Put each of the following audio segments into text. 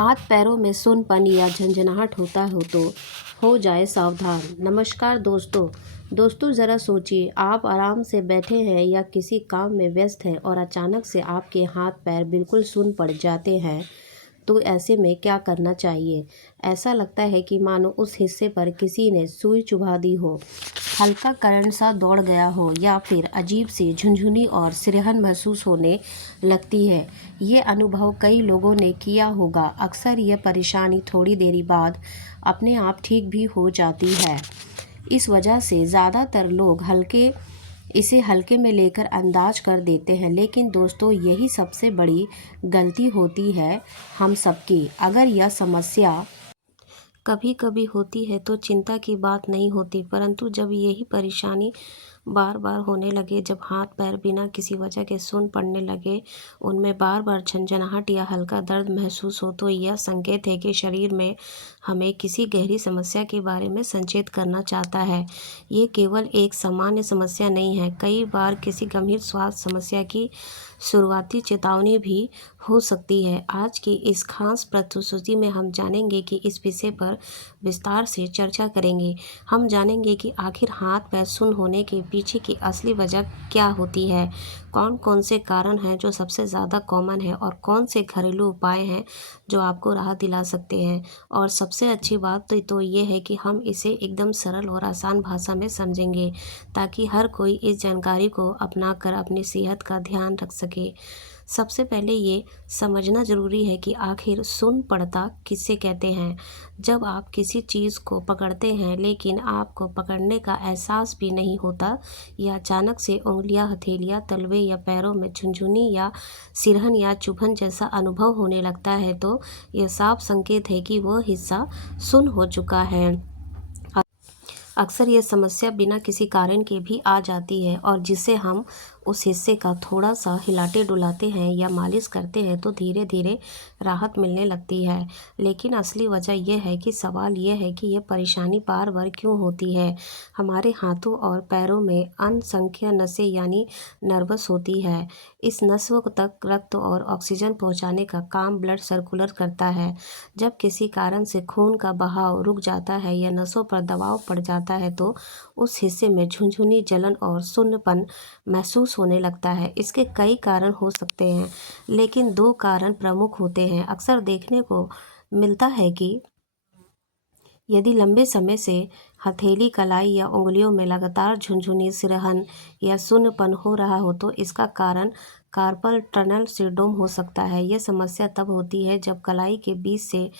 हाथ पैरों में सुन्नपन या झंझनाहट होता हो तो हो जाए सावधान। नमस्कार दोस्तों ज़रा सोचिए, आप आराम से बैठे हैं या किसी काम में व्यस्त हैं और अचानक से आपके हाथ पैर बिल्कुल सुन्न पड़ जाते हैं। तो ऐसे में क्या करना चाहिए? ऐसा लगता है कि मानो उस हिस्से पर किसी ने सुई चुभा दी हो, हल्का करंट सा दौड़ गया हो या फिर अजीब सी झुनझुनी और सिरहन महसूस होने लगती है। ये अनुभव कई लोगों ने किया होगा। अक्सर ये परेशानी थोड़ी देरी बाद अपने आप ठीक भी हो जाती है। इस वजह से ज़्यादातर लोग इसे हल्के में लेकर अंदाज कर देते हैं, लेकिन दोस्तों यही सबसे बड़ी गलती होती है हम सबकी। अगर यह समस्या कभी कभी होती है तो चिंता की बात नहीं होती, परंतु जब यही परेशानी बार बार होने लगे, जब हाथ पैर बिना किसी वजह के सुन्न पड़ने लगे, उनमें बार बार झंझनाहट या हल्का दर्द महसूस हो, तो यह संकेत है कि शरीर में हमें किसी गहरी समस्या के बारे में संकेत करना चाहता है। ये केवल एक सामान्य समस्या नहीं है, कई बार किसी गंभीर स्वास्थ्य समस्या की शुरुआती चेतावनी भी हो सकती है। आज की इस खास प्रस्तुति में हम जानेंगे कि इस विषय पर विस्तार से चर्चा करेंगे। हम जानेंगे कि आखिर हाथ पैर सुन्न होने के पीछे की असली वजह क्या होती है, कौन कौन से कारण हैं जो सबसे ज़्यादा कॉमन है और कौन से घरेलू उपाय हैं जो आपको राहत दिला सकते हैं। और सबसे अच्छी बात तो ये है कि हम इसे एकदम सरल और आसान भाषा में समझेंगे, ताकि हर कोई इस जानकारी को अपनाकर अपनी सेहत का ध्यान रख सके। सबसे पहले ये समझना ज़रूरी है कि आखिर सुन्न पड़ता किसे कहते हैं। जब आप किसी चीज़ को पकड़ते हैं लेकिन आपको पकड़ने का एहसास भी नहीं होता, या अचानक से उंगलियां, हथेलियां, तलवे या पैरों में झुनझुनी या सिरहन या चुभन जैसा अनुभव होने लगता है, तो यह साफ संकेत है कि वह हिस्सा सुन्न हो चुका है। अक्सर यह समस्या बिना किसी कारण के भी आ जाती है, और जिसे हम उस हिस्से का थोड़ा सा हिलाते डुलाते हैं या मालिश करते हैं तो धीरे धीरे राहत मिलने लगती है। लेकिन असली वजह यह है कि सवाल यह है कि यह परेशानी बार बार क्यों होती है। हमारे हाथों और पैरों में असंख्य नसें यानी नर्वस होती है। इस नसों तक रक्त और ऑक्सीजन पहुंचाने का काम ब्लड सर्कुलर करता है। जब किसी कारण से खून का बहाव रुक जाता है या नसों पर दबाव पड़ जाता है, तो उस हिस्से में झुनझुनी, जलन और सुन्नपन महसूस होने लगता है। इसके कई कारण हो सकते हैं, लेकिन दो कारण प्रमुख होते हैं। अक्सर देखने को मिलता है कि यदि लंबे समय से हथेली, कलाई या उंगलियों में लगातार झुनझुनी, सिरहन या सुन्नपन हो रहा हो, तो इसका कारण कार्पल टनल सिंड्रोम हो सकता है। यह समस्या तब होती है जब कलाई के बीच से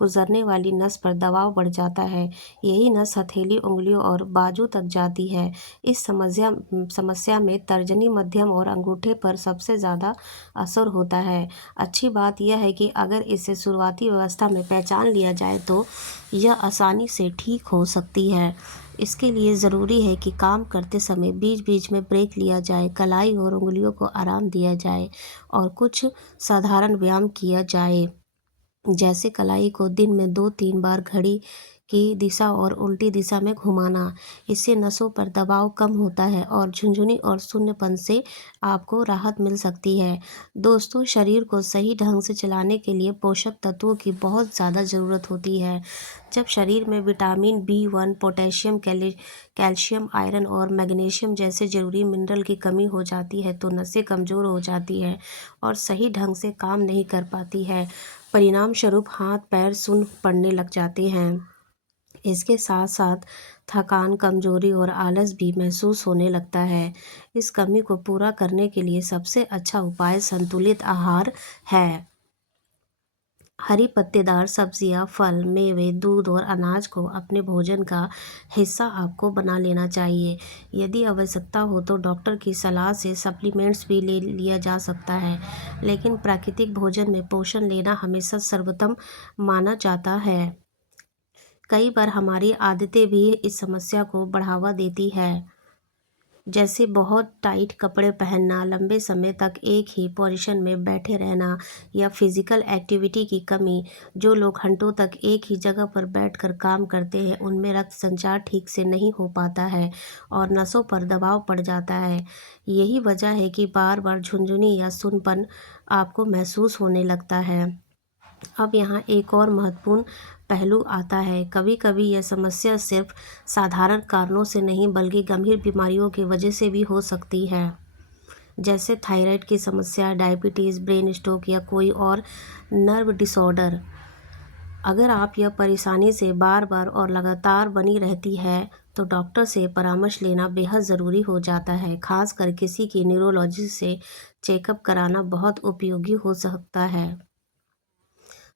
गुजरने वाली नस पर दबाव बढ़ जाता है। यही नस हथेली, उंगलियों और बाजू तक जाती है। इस समस्या में तर्जनी, मध्यम और अंगूठे पर सबसे ज़्यादा असर होता है। अच्छी बात यह है कि अगर इसे शुरुआती अवस्था में पहचान लिया जाए तो यह आसानी से ठीक हो सकती है। इसके लिए ज़रूरी है कि काम करते समय बीच बीच में ब्रेक लिया जाए, कलाई और उंगलियों को आराम दिया जाए और कुछ साधारण व्यायाम किया जाए, जैसे कलाई को दिन में 2-3 बार घड़ी की दिशा और उल्टी दिशा में घुमाना। इससे नसों पर दबाव कम होता है और झुनझुनी और शून्यपन से आपको राहत मिल सकती है। दोस्तों, शरीर को सही ढंग से चलाने के लिए पोषक तत्वों की बहुत ज़्यादा ज़रूरत होती है। जब शरीर में vitamin B1, potassium, calcium, iron और मैग्नीशियम जैसे ज़रूरी मिनरल की कमी हो जाती है, तो नसें कमज़ोर हो जाती है और सही ढंग से काम नहीं कर पाती है। परिणाम स्वरूप हाथ पैर सुन्न पड़ने लग जाते हैं। इसके साथ साथ थकान, कमजोरी और आलस भी महसूस होने लगता है। इस कमी को पूरा करने के लिए सबसे अच्छा उपाय संतुलित आहार है। हरी पत्तेदार सब्जियां, फल, मेवे, दूध और अनाज को अपने भोजन का हिस्सा आपको बना लेना चाहिए। यदि आवश्यकता हो तो डॉक्टर की सलाह से सप्लीमेंट्स भी ले लिया जा सकता है, लेकिन प्राकृतिक भोजन में पोषण लेना हमेशा सर्वोत्तम माना जाता है। कई बार हमारी आदतें भी इस समस्या को बढ़ावा देती है, जैसे बहुत टाइट कपड़े पहनना, लंबे समय तक एक ही पोजीशन में बैठे रहना या फिजिकल एक्टिविटी की कमी। जो लोग घंटों तक एक ही जगह पर बैठकर काम करते हैं, उनमें रक्त संचार ठीक से नहीं हो पाता है और नसों पर दबाव पड़ जाता है। यही वजह है कि बार बार झुनझुनी या सुन्नपन आपको महसूस होने लगता है। अब यहाँ एक और महत्वपूर्ण पहलू आता है। कभी कभी यह समस्या सिर्फ साधारण कारणों से नहीं बल्कि गंभीर बीमारियों की वजह से भी हो सकती है, जैसे थायराइड की समस्या, डायबिटीज़, ब्रेन स्ट्रोक या कोई और नर्व डिसऑर्डर। अगर आप यह परेशानी से बार बार और लगातार बनी रहती है तो डॉक्टर से परामर्श लेना बेहद ज़रूरी हो जाता है। खासकर किसी की न्यूरोलॉजिस्ट से चेकअप कराना बहुत उपयोगी हो सकता है।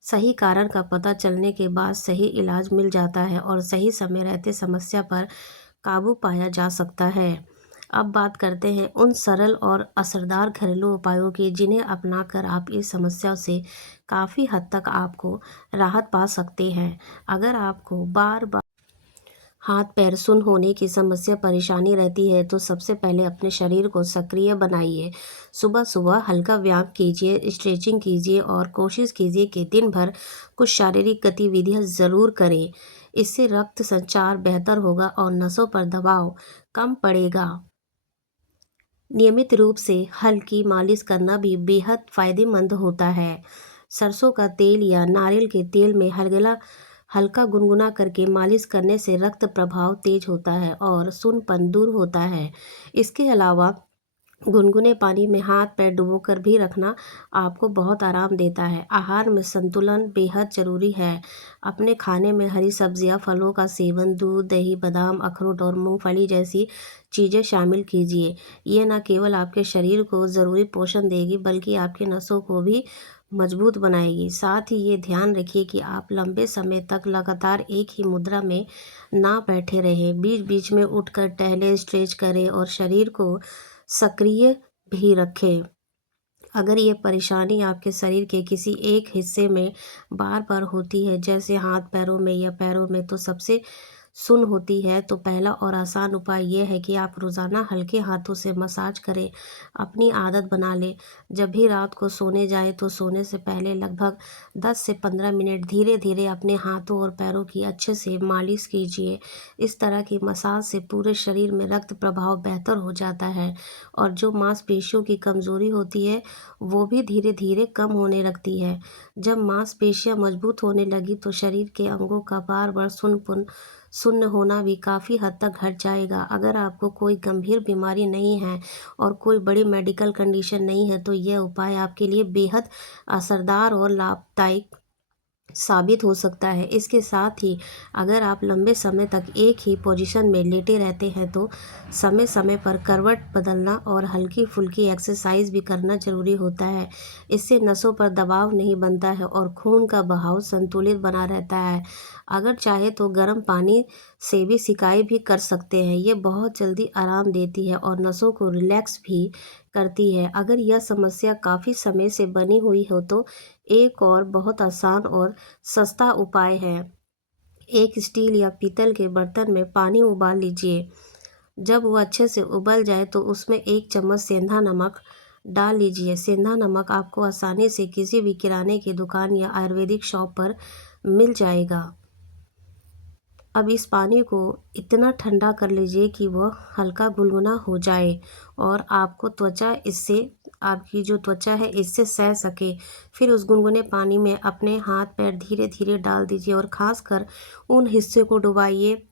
सही कारण का पता चलने के बाद सही इलाज मिल जाता है और सही समय रहते समस्या पर काबू पाया जा सकता है। अब बात करते हैं उन सरल और असरदार घरेलू उपायों की जिन्हें अपनाकर आप इस समस्या से काफ़ी हद तक आपको राहत पा सकते हैं। अगर आपको बार बार हाथ पैर सुन्न होने की समस्या परेशानी रहती है तो सबसे पहले अपने शरीर को सक्रिय बनाइए। सुबह सुबह हल्का व्यायाम कीजिए, स्ट्रेचिंग कीजिए और कोशिश कीजिए कि दिन भर कुछ शारीरिक गतिविधियां ज़रूर करें। इससे रक्त संचार बेहतर होगा और नसों पर दबाव कम पड़ेगा। नियमित रूप से हल्की मालिश करना भी बेहद फायदेमंद होता है। सरसों का तेल या नारियल के तेल में हलगला हल्का गुनगुना करके मालिश करने से रक्त प्रवाह तेज होता है और सुन्नपन दूर होता है। इसके अलावा गुनगुने पानी में हाथ पैर डुबोकर भी रखना आपको बहुत आराम देता है। आहार में संतुलन बेहद ज़रूरी है। अपने खाने में हरी सब्जियां, फलों का सेवन, दूध, दही, बादाम, अखरोट और मूंगफली जैसी चीज़ें शामिल कीजिए। ये न केवल आपके शरीर को ज़रूरी पोषण देगी बल्कि आपकी नसों को भी मजबूत बनाएगी। साथ ही ये ध्यान रखिए कि आप लंबे समय तक लगातार एक ही मुद्रा में ना बैठे रहें। बीच बीच में उठकर टहलें, स्ट्रेच करें और शरीर को सक्रिय भी रखें। अगर ये परेशानी आपके शरीर के किसी एक हिस्से में बार बार होती है, जैसे हाथ पैरों में या पैरों में, तो सबसे सुन्न होती है, तो पहला और आसान उपाय यह है कि आप रोज़ाना हल्के हाथों से मसाज करें। अपनी आदत बना लें। जब भी रात को सोने जाएं तो सोने से पहले लगभग 10 से 15 मिनट धीरे धीरे अपने हाथों और पैरों की अच्छे से मालिश कीजिए। इस तरह की मसाज से पूरे शरीर में रक्त प्रवाह बेहतर हो जाता है और जो मांसपेशियों की कमज़ोरी होती है वो भी धीरे धीरे कम होने लगती है। जब मांसपेशियां मजबूत होने लगी तो शरीर के अंगों का बार बार सुन्न होना भी काफ़ी हद तक घट जाएगा। अगर आपको कोई गंभीर बीमारी नहीं है और कोई बड़ी मेडिकल कंडीशन नहीं है तो यह उपाय आपके लिए बेहद असरदार और लाभदायक साबित हो सकता है। इसके साथ ही अगर आप लंबे समय तक एक ही पोजीशन में लेटे रहते हैं तो समय समय पर करवट बदलना और हल्की फुल्की एक्सरसाइज भी करना जरूरी होता है। इससे नसों पर दबाव नहीं बनता है और खून का बहाव संतुलित बना रहता है। अगर चाहे तो गर्म पानी से भी सिकाई भी कर सकते हैं। ये बहुत जल्दी आराम देती है और नसों को रिलैक्स भी करती है। अगर यह समस्या काफ़ी समय से बनी हुई हो तो एक और बहुत आसान और सस्ता उपाय है। एक स्टील या पीतल के बर्तन में पानी उबाल लीजिए। जब वो अच्छे से उबल जाए तो उसमें 1 चम्मच सेंधा नमक डाल लीजिए। सेंधा नमक आपको आसानी से किसी भी किराने की दुकान या आयुर्वेदिक शॉप पर मिल जाएगा। अब इस पानी को इतना ठंडा कर लीजिए कि वह हल्का गुनगुना हो जाए और आपकी जो त्वचा है इससे सह सके। फिर उस गुनगुने पानी में अपने हाथ पैर धीरे धीरे डाल दीजिए और खासकर उन हिस्से को डुबाइए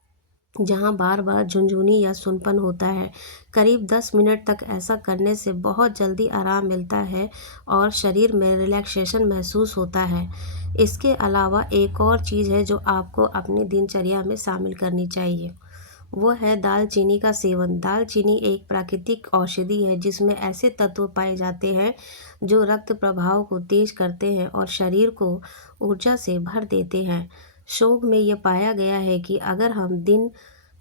जहाँ बार बार झुनझुनी या सुनपन होता है। करीब 10 मिनट तक ऐसा करने से बहुत जल्दी आराम मिलता है और शरीर में रिलैक्सेशन महसूस होता है। इसके अलावा एक और चीज़ है जो आपको अपनी दिनचर्या में शामिल करनी चाहिए, वो है दालचीनी का सेवन। दालचीनी एक प्राकृतिक औषधि है जिसमें ऐसे तत्व पाए जाते हैं जो रक्त प्रवाह को तेज करते हैं और शरीर को ऊर्जा से भर देते हैं। शोध में यह पाया गया है कि अगर हम दिन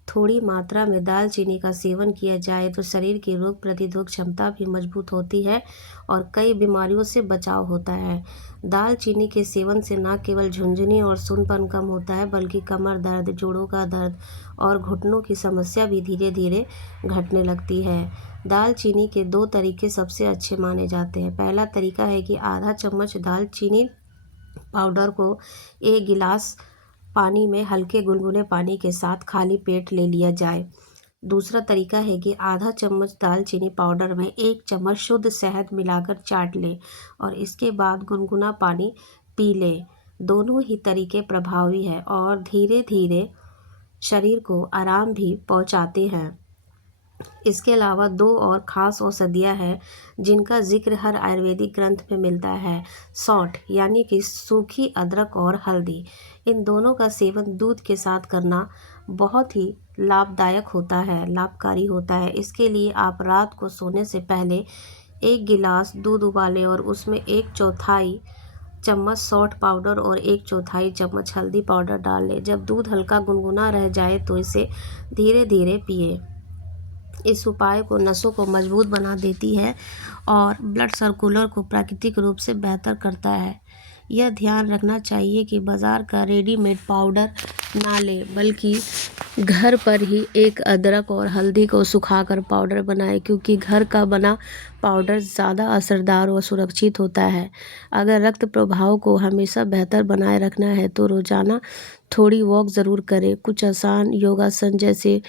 थोड़ी मात्रा में दालचीनी का सेवन किया जाए तो शरीर की रोग प्रतिरोधक क्षमता भी मजबूत होती है और कई बीमारियों से बचाव होता है। दालचीनी के सेवन से न केवल झुनझुनी और सुन्नपन कम होता है बल्कि कमर दर्द, जोड़ों का दर्द और घुटनों की समस्या भी धीरे धीरे घटने लगती है। दालचीनी के 2 तरीके सबसे अच्छे माने जाते हैं। पहला तरीका है कि आधा चम्मच दालचीनी पाउडर को 1 गिलास पानी में हल्के गुनगुने पानी के साथ खाली पेट ले लिया जाए। दूसरा तरीका है कि आधा चम्मच दालचीनी पाउडर में 1 चम्मच शुद्ध शहद मिलाकर चाट लें और इसके बाद गुनगुना पानी पी लें। दोनों ही तरीके प्रभावी हैं और धीरे धीरे शरीर को आराम भी पहुंचाते हैं। इसके अलावा दो और ख़ास औषधियाँ हैं जिनका ज़िक्र हर आयुर्वेदिक ग्रंथ में मिलता है। सौंठ यानी कि सूखी अदरक और हल्दी, इन दोनों का सेवन दूध के साथ करना बहुत ही लाभदायक होता है, लाभकारी होता है। इसके लिए आप रात को सोने से पहले 1 गिलास दूध उबालें और उसमें 1/4 चम्मच सौंठ पाउडर और 1/4 चम्मच हल्दी पाउडर डाल लें। जब दूध हल्का गुनगुना रह जाए तो इसे धीरे धीरे पिएं। इस उपाय को नसों को मजबूत बना देती है और ब्लड सर्कुलर को प्राकृतिक रूप से बेहतर करता है। यह ध्यान रखना चाहिए कि बाज़ार का रेडीमेड पाउडर ना लें, बल्कि घर पर ही एक अदरक और हल्दी को सुखाकर पाउडर बनाएं, क्योंकि घर का बना पाउडर ज़्यादा असरदार और सुरक्षित होता है। अगर रक्त प्रवाह को हमेशा बेहतर बनाए रखना है तो रोज़ाना थोड़ी वॉक ज़रूर करें। कुछ आसान योगासन जैसे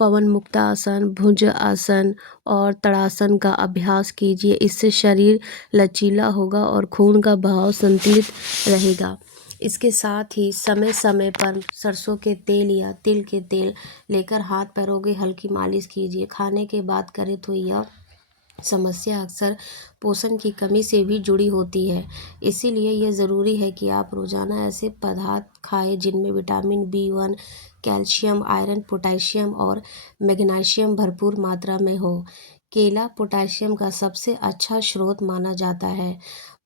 पवन मुक्तासन, भुज आसन और तड़ासन का अभ्यास कीजिए। इससे शरीर लचीला होगा और खून का बहाव संतुलित रहेगा। इसके साथ ही समय समय पर सरसों के तेल या तिल के तेल लेकर हाथ पैरों की हल्की मालिश कीजिए। खाने के बाद करें तो यह समस्या अक्सर पोषण की कमी से भी जुड़ी होती है। इसीलिए यह ज़रूरी है कि आप रोज़ाना ऐसे पदार्थ खाएं जिनमें vitamin B1, calcium, iron, potassium और मैग्नीशियम भरपूर मात्रा में हो। केला पोटेशियम का सबसे अच्छा स्रोत माना जाता है।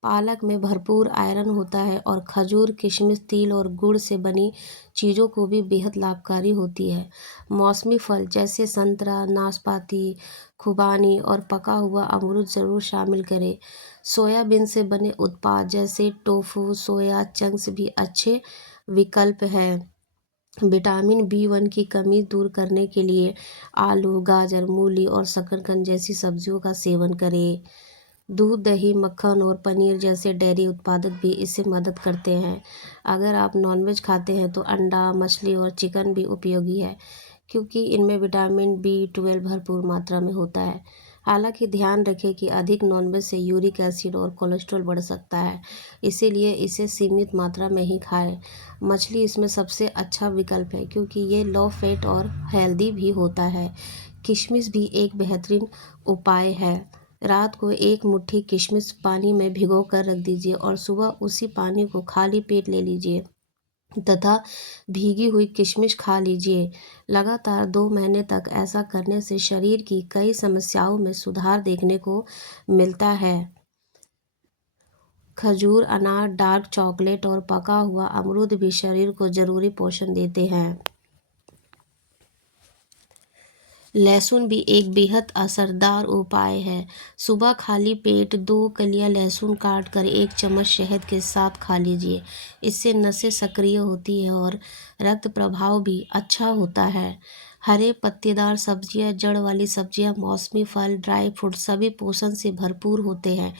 पालक में भरपूर आयरन होता है और खजूर, किशमिश, तिल और गुड़ से बनी चीज़ों को भी बेहद लाभकारी होती है। मौसमी फल जैसे संतरा, नाशपाती, खुबानी और पका हुआ अमरूद ज़रूर शामिल करें। सोयाबीन से बने उत्पाद जैसे टोफू, सोया चंक्स भी अच्छे विकल्प हैं। विटामिन B1 की कमी दूर करने के लिए आलू, गाजर, मूली और शकरकंद जैसी सब्जियों का सेवन करें। दूध, दही, मक्खन और पनीर जैसे डेयरी उत्पाद भी इससे मदद करते हैं। अगर आप नॉनवेज खाते हैं तो अंडा, मछली और चिकन भी उपयोगी है, क्योंकि इनमें विटामिन B12 भरपूर मात्रा में होता है। हालांकि ध्यान रखें कि अधिक नॉनवेज से यूरिक एसिड और कोलेस्ट्रॉल बढ़ सकता है, इसीलिए इसे सीमित मात्रा में ही खाएं। मछली इसमें सबसे अच्छा विकल्प है, क्योंकि ये लो फैट और हेल्दी भी होता है। किशमिश भी एक बेहतरीन उपाय है। रात को एक मुट्ठी किशमिश पानी में भिगो कर रख दीजिए और सुबह उसी पानी को खाली पेट ले लीजिए तथा भीगी हुई किशमिश खा लीजिए। लगातार 2 महीने तक ऐसा करने से शरीर की कई समस्याओं में सुधार देखने को मिलता है। खजूर, अनार, डार्क चॉकलेट और पका हुआ अमरूद भी शरीर को जरूरी पोषण देते हैं। लहसुन भी एक बेहद असरदार उपाय है। सुबह खाली पेट 2 कलियां लहसुन काट कर 1 चम्मच शहद के साथ खा लीजिए। इससे नसें सक्रिय होती है और रक्त प्रवाह भी अच्छा होता है। हरे पत्तेदार सब्जियां, जड़ वाली सब्जियां, मौसमी फल, ड्राई फ्रूट सभी पोषण से भरपूर होते हैं।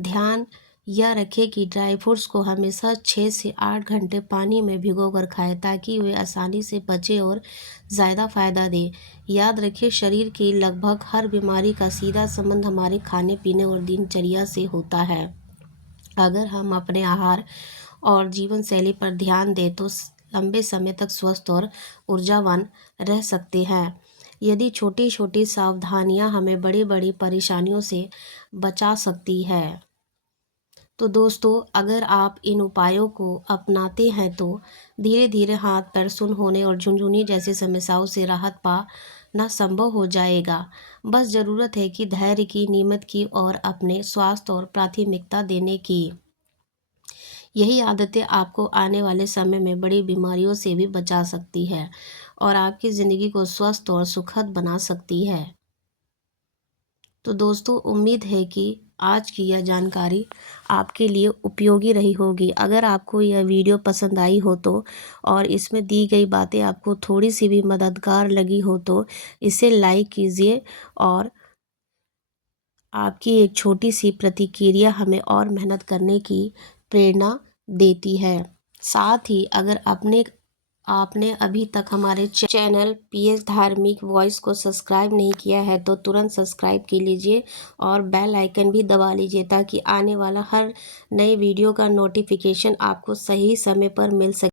ध्यान यह रखें कि ड्राई फ्रूट्स को हमेशा 6 से 8 घंटे पानी में भिगोकर खाएं, ताकि वे आसानी से पचे और ज़्यादा फायदा दें। याद रखिए, शरीर की लगभग हर बीमारी का सीधा संबंध हमारे खाने पीने और दिनचर्या से होता है। अगर हम अपने आहार और जीवन शैली पर ध्यान दें तो लंबे समय तक स्वस्थ और ऊर्जावान रह सकते हैं। यदि छोटी छोटी सावधानियां हमें बड़ी बड़ी परेशानियों से बचा सकती है। तो दोस्तों, अगर आप इन उपायों को अपनाते हैं तो धीरे धीरे हाथ पैर सुन्न होने और झुनझुनी जैसी समस्याओं से राहत पाना संभव हो जाएगा। बस ज़रूरत है कि धैर्य की, नियमित की और अपने स्वास्थ्य और प्राथमिकता देने की। यही आदतें आपको आने वाले समय में बड़ी बीमारियों से भी बचा सकती है और आपकी ज़िंदगी को स्वस्थ और सुखद बना सकती है। तो दोस्तों, उम्मीद है कि आज की यह जानकारी आपके लिए उपयोगी रही होगी। अगर आपको यह वीडियो पसंद आई हो तो और इसमें दी गई बातें आपको थोड़ी सी भी मददगार लगी हो तो इसे लाइक कीजिए और आपकी एक छोटी सी प्रतिक्रिया हमें और मेहनत करने की प्रेरणा देती है। साथ ही अगर अपने आपने अभी तक हमारे चैनल पीएस धार्मिक वॉइस को सब्सक्राइब नहीं किया है तो तुरंत सब्सक्राइब कर लीजिए और बेल आइकन भी दबा लीजिए ताकि आने वाला हर नई वीडियो का नोटिफिकेशन आपको सही समय पर मिल सके।